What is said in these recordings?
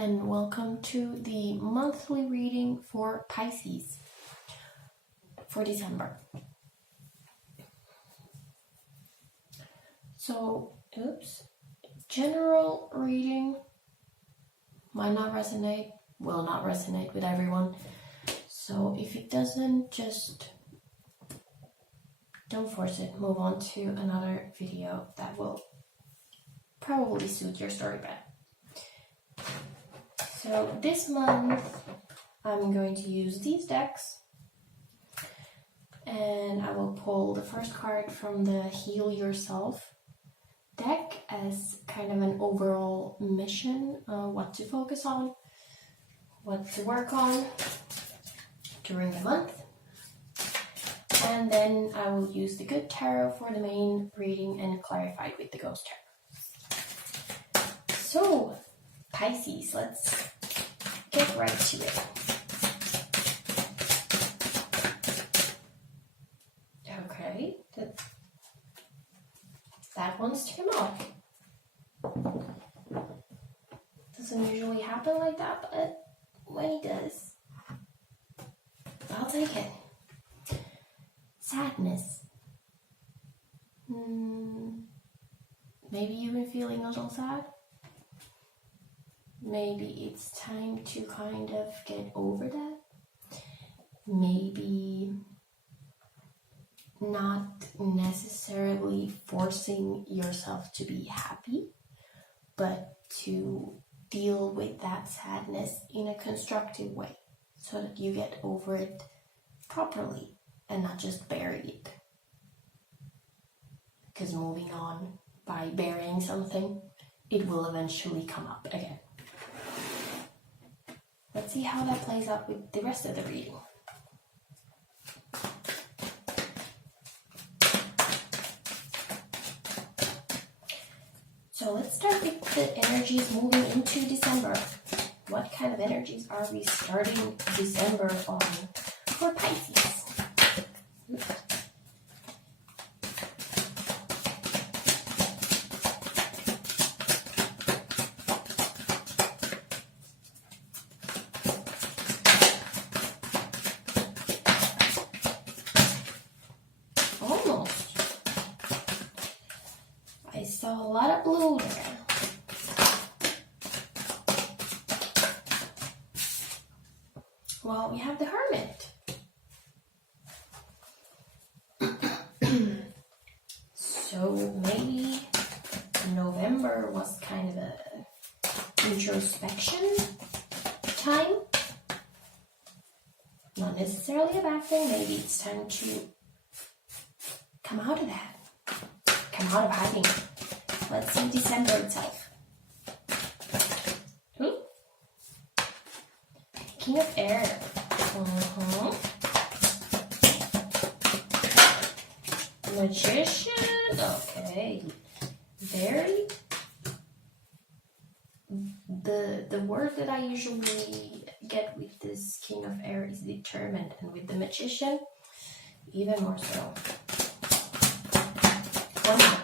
and welcome to the monthly reading for Pisces for December. So, general reading might not resonate, will not resonate with everyone. So if it doesn't, just don't force it. Move on to another video that will probably suit your story better. So this month I'm going to use these decks, and I will pull the first card from the Heal Yourself deck as kind of an overall mission, what to focus on, what to work on during the month. And then I will use the Good Tarot for the main reading and clarify it with the Ghost Tarot. So, Pisces, let's get right to it. Okay, that one's too much. Doesn't usually happen like that, but when it does, I'll take it. Sadness. Maybe you've been feeling a little sad. Maybe it's time to kind of get over that. Maybe not necessarily forcing yourself to be happy, but to deal with that sadness in a constructive way so that you get over it properly and not just bury it. Because moving on by burying something, it will eventually come up again. Let's see how that plays out with the rest of the reading. So let's start with the energies moving into December. What kind of energies are we starting December on for Pisces? I saw a lot of blue there. Well, we have the Hermit. So maybe November was kind of a introspection time. Not necessarily a bad thing. Maybe it's time to come out of that. Come out of hiding. Let's see December itself. King of Air. Magician. Okay. Very. The word that I usually get with this King of Air is determined, and with the Magician, even more so. One more.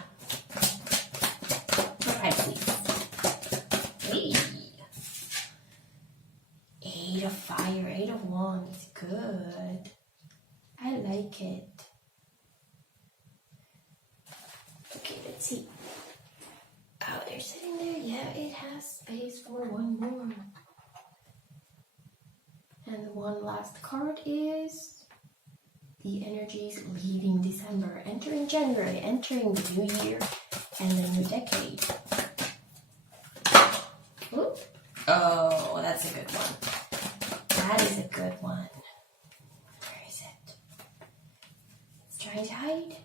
For Pisces. Hey. 8 of Fire, 8 of Wands. Good. I like it. Okay, let's see. Oh, they're sitting there. Yeah, it has space for one more. And the one last card is the energies leaving December, entering January, entering the new year and the new decade. Ooh. Oh, that's a good one. That is a good one. Where is it? It's trying to hide.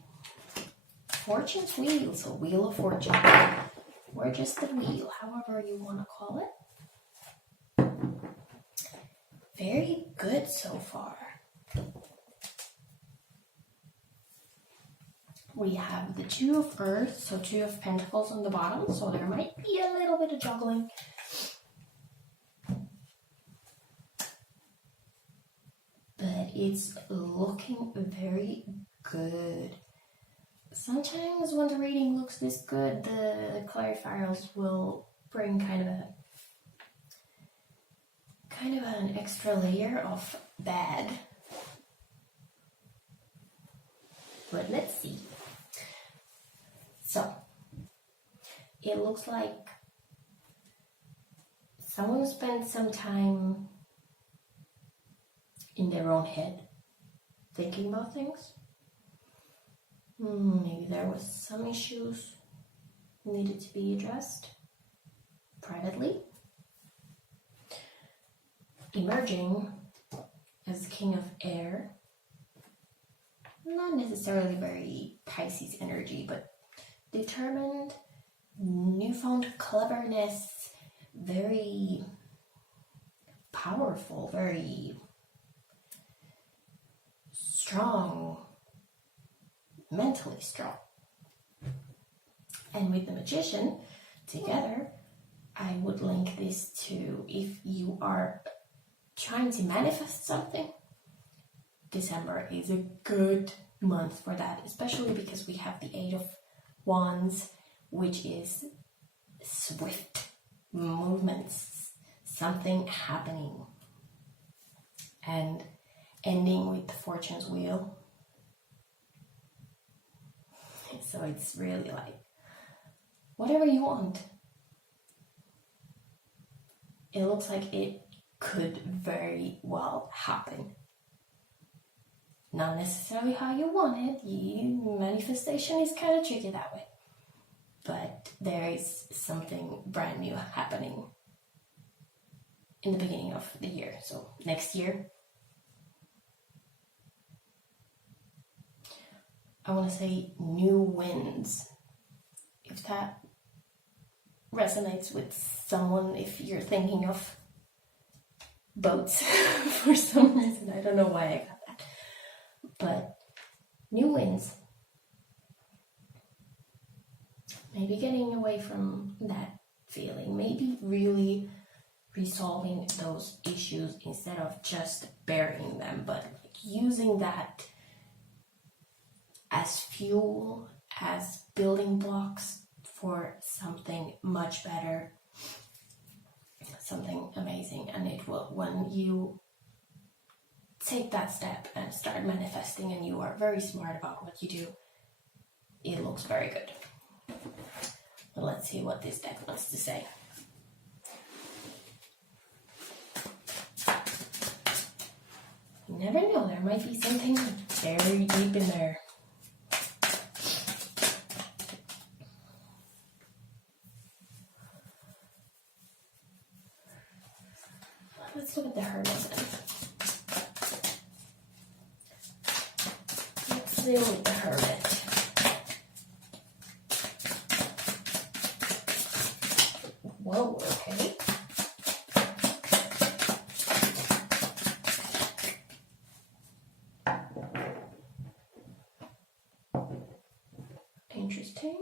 Fortune's wheel, so Wheel of Fortune. Or just the wheel, however you want to call it. Very good so far. We have the 2 of Earth, so 2 of Pentacles on the bottom, so there might be a little bit of juggling. But it's looking very good. Sometimes when the reading looks this good, the clarifiers will bring kind of a kind of an extra layer of bad. But let's see. So, it looks like someone spent some time in their own head thinking about things. Maybe there was some issues needed to be addressed privately. Emerging as King of Air, not necessarily very Pisces energy, but determined, newfound cleverness, very powerful, very strong, mentally strong. And with the Magician together, I would link this to if you are trying to manifest something. December is a good month for that, especially because we have the Eight of Wands, which is swift movements, something happening, and ending with the Fortune's Wheel. So it's really like whatever you want. It looks like it could very well happen. Not necessarily how you want it. Manifestation is kind of tricky that way. But there is something brand new happening in the beginning of the year. So next year, I want to say new winds. If that resonates with someone, if you're thinking of boats for some reason, I don't know why I got that. But new winds. Maybe getting away from that feeling. Maybe really resolving those issues instead of just burying them, but using that as fuel, as building blocks for something much better, something amazing. And it will, when you take that step and start manifesting and you are very smart about what you do, it looks very good. But let's see what this deck wants to say. You never know, there might be something very deep in there. Let's look at the Hermit then. Let's deal with the Hermit. Whoa, okay. Interesting.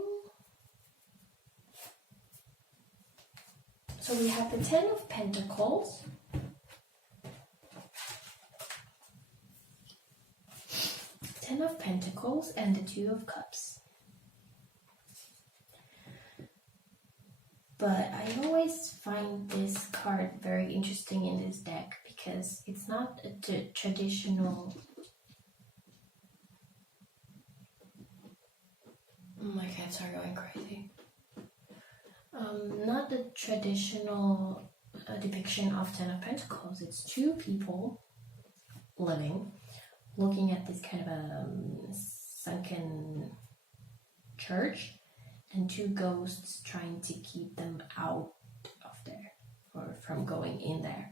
So we have the Ten of Pentacles. Ten of Pentacles and the Two of Cups. But I always find this card very interesting in this deck because it's not a traditional... My cats are going crazy. Not the traditional depiction of Ten of Pentacles. It's two people living, looking at this kind of a sunken church, and two ghosts trying to keep them out of there or from going in there.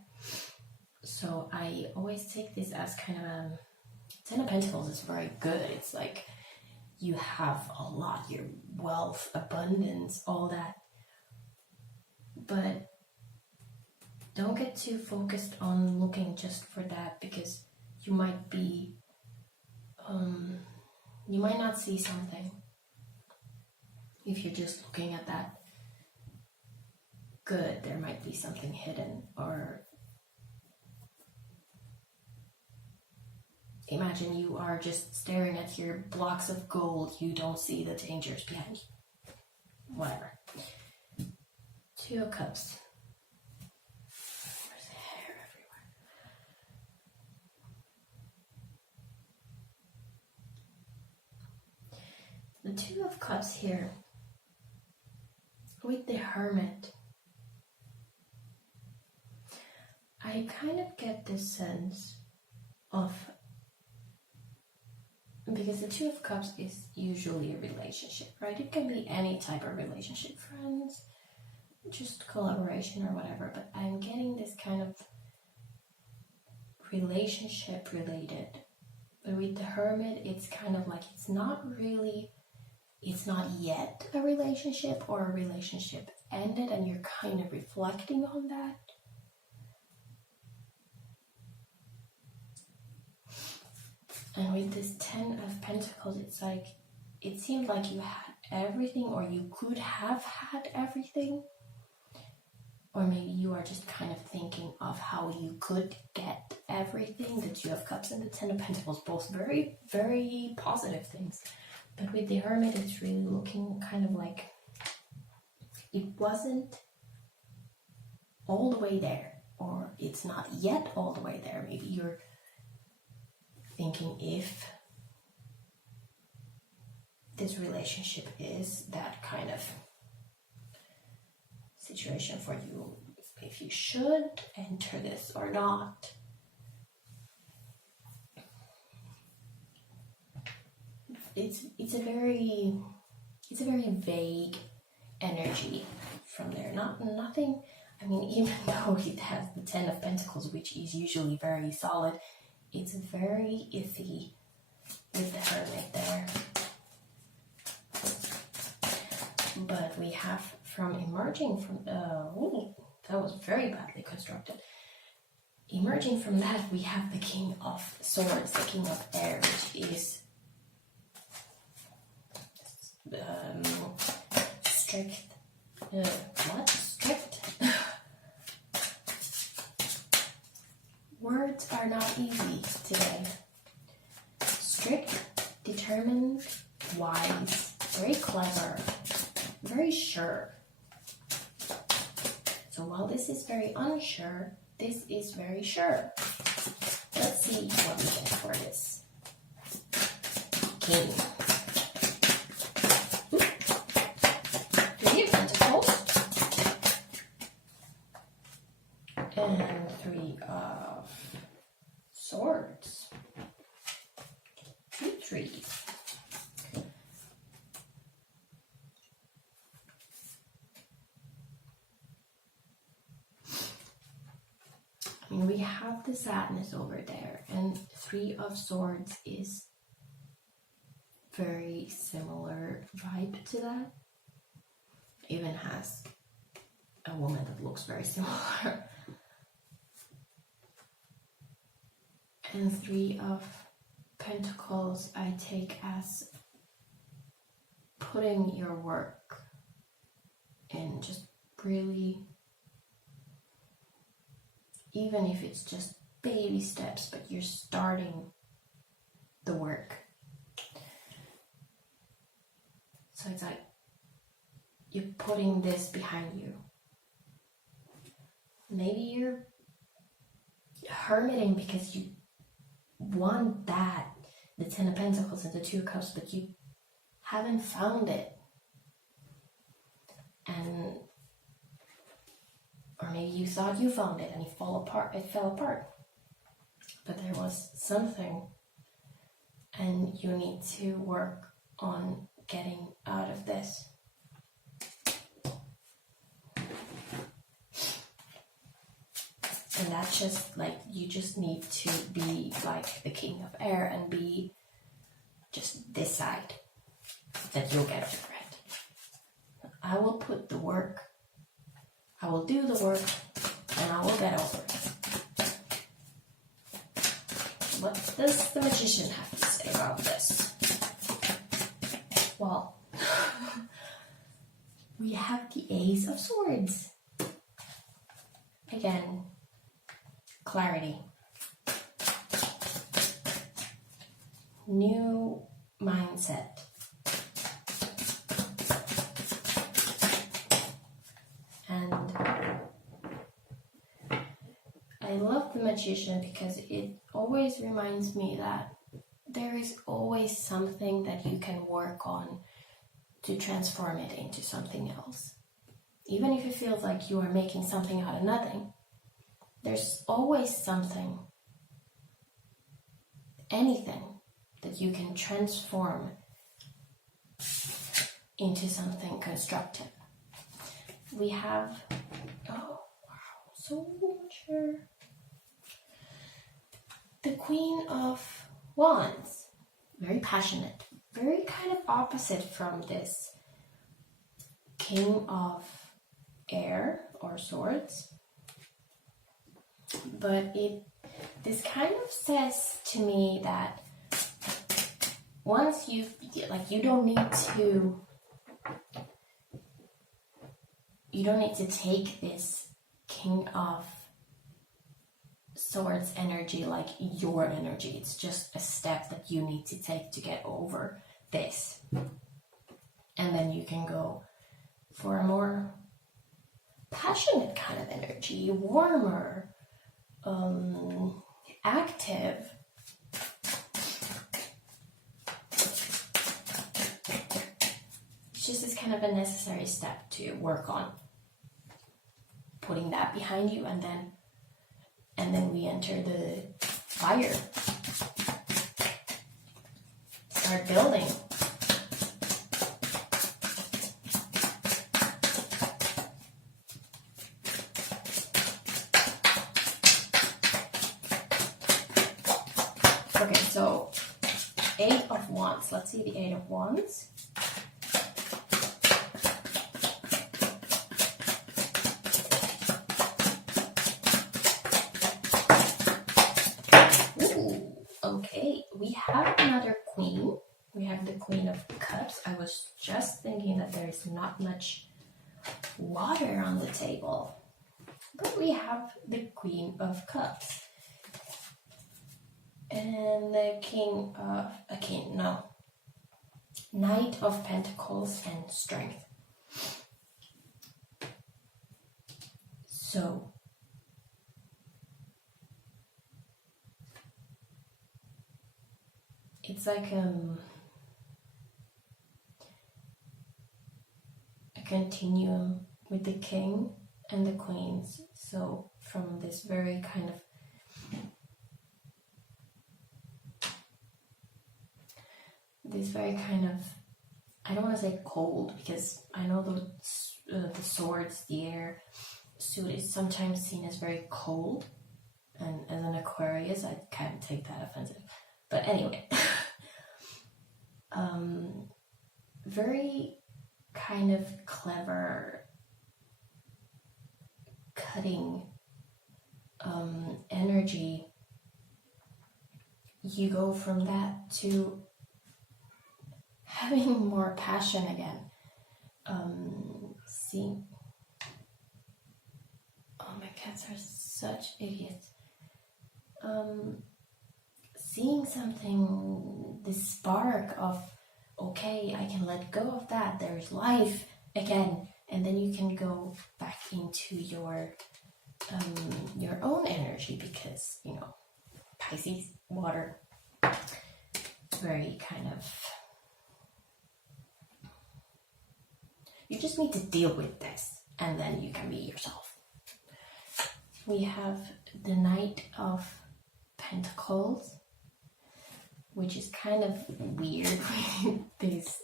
So I always take this as kind of a... Ten of Pentacles is very good. It's like you have a lot, your wealth, abundance, all that. But don't get too focused on looking just for that, because you might be, you might not see something if you're just looking at that good. There might be something hidden. Or imagine you are just staring at your blocks of gold, you don't see the dangers behind you. Whatever. Two of Cups. There's hair the Two of Cups here with the Hermit. I kind of get this sense of, because the Two of Cups is usually a relationship, right? It can be any type of relationship, friends, just collaboration or whatever, but I'm getting this kind of relationship related. But with the Hermit, it's kind of like it's not yet a relationship, or a relationship ended and you're kind of reflecting on that. And with this Ten of Pentacles, it's like, it seemed like you had everything, or you could have had everything. Or maybe you are just kind of thinking of how you could get everything. The Two of Cups and the Ten of Pentacles, both very, very positive things. But with the Hermit, it's really looking kind of like it wasn't all the way there, or it's not yet all the way there. Maybe you're thinking if this relationship is that kind of situation for you, if you should enter this or not. It's a very vague energy from there. Nothing. I mean, even though it has the Ten of Pentacles, which is usually very solid, it's very iffy with the Hermit there. But we have emerging from, that was very badly constructed. Emerging from that, we have the King of Swords, the King of Air, which is strict. What? Strict? Words are not easy today. Strict, determined, wise, very clever, very sure. So while this is very unsure, this is very sure. Let's see what we get for this King. Three of Pentacles and Three of Swords. Two threes. I mean, we have the sadness over there, and Three of Swords is very similar vibe to that. Even has a woman that looks very similar. And Three of Pentacles I take as putting your work in, just really, even if it's just baby steps, but you're starting the work. So it's like you're putting this behind you. Maybe you're hermiting because you want that, the Ten of Pentacles and the Two of Cups, but you haven't found it. And or maybe you thought you found it and it fell apart. But there was something, and you need to work on getting out of this. And that's just like, you just need to be like the King of Air and be just decide that you'll get over it. I will put the work, I will do the work, and I will get over it. What does the Magician have to say about this? Well, we have the Ace of Swords. Again, clarity. New mindset. And I love the Magician because it always reminds me that there is always something that you can work on to transform it into something else. Even if it feels like you are making something out of nothing, there's always something, anything that you can transform into something constructive. We have, oh wow, so much here. The Queen of Wands, very passionate, very kind of opposite from this King of Air or Swords. But this kind of says to me that once you don't need to take this King of Swords energy like your energy. It's just a step that you need to take to get over this. And then you can go for a more passionate kind of energy, warmer, active. It's just this kind of a necessary step to work on putting that behind you, and then we enter the fire. Start building. Okay, so 8 of Wands. Let's see the 8 of Wands. Ooh, okay, we have another queen. We have the Queen of Cups. I was just thinking that there is not much water on the table. But we have the Queen of Cups. And the Knight of Pentacles and Strength. So, it's like a continuum with the King and the Queens. So, from this very kind of I don't want to say cold, because I know the swords, the air suit is sometimes seen as very cold, and as an Aquarius, I can't take that offensive. But anyway, very kind of clever, cutting energy. You go from that to having more passion again. Oh, my cats are such idiots. Seeing something, the spark of, okay, I can let go of that, there's life again, and then you can go back into your own energy, because, Pisces, water, very kind of, you just need to deal with this, and then you can be yourself. We have the Knight of Pentacles, which is kind of weird with this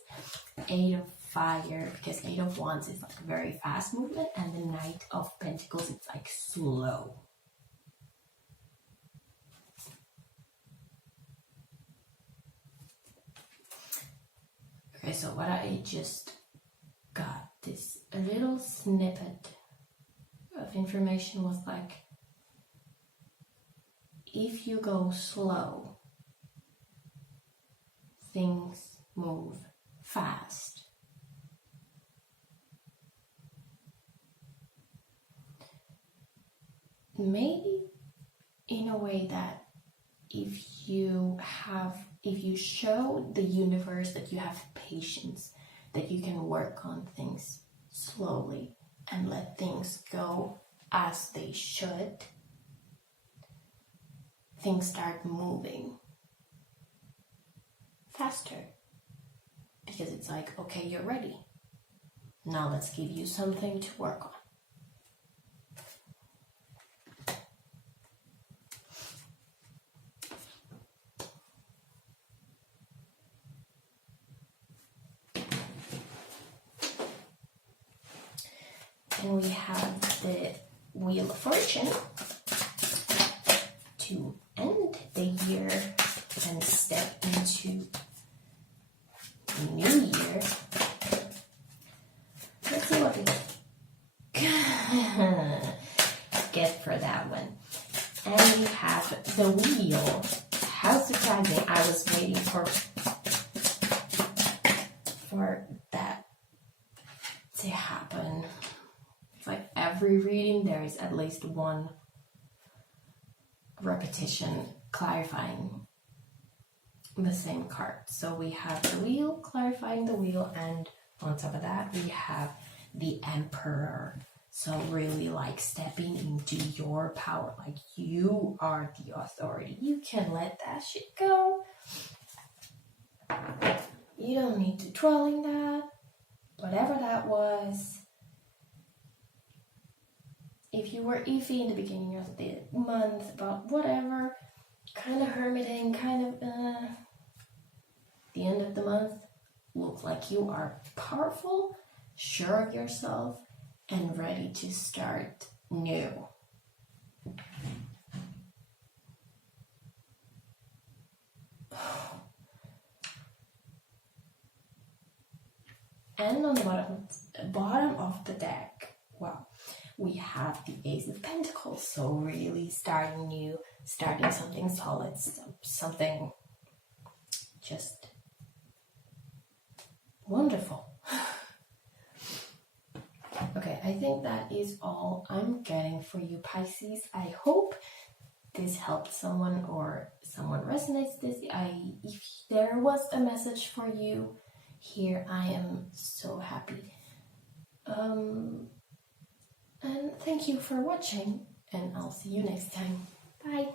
8 of Fire, because 8 of Wands is like very fast movement, and the Knight of Pentacles, it's like slow. Okay, so what I just got, this a little snippet of information was like, if you go slow, things move fast. Maybe in a way that if you show the universe that you have patience, that you can work on things slowly and let things go as they should, things start moving faster. because it's like, okay, you're ready. Now let's give you something to work on. And we have the Wheel of Fortune to end the year and step into the new year. Let's see what we get for that one. And we have the Wheel. How surprising. I was waiting for that to happen. It's like every reading there is at least one repetition clarifying the same card. So we have the Wheel clarifying the Wheel, and on top of that we have the Emperor. So really like stepping into your power, like you are the authority. You can let that shit go. You don't need to dwell in that. Whatever that was. If you were iffy in the beginning of the month about whatever, kind of hermiting, kind of the end of the month, look like you are powerful, sure of yourself, and ready to start new. And on the bottom of the deck, wow, we have the Ace of Pentacles. So really starting new, starting something solid, something just wonderful. Okay, I think that is all I'm getting for you, Pisces. I hope this helped someone or someone resonates this. If there was a message for you here, I am so happy. And thank you for watching, and I'll see you next time. Bye.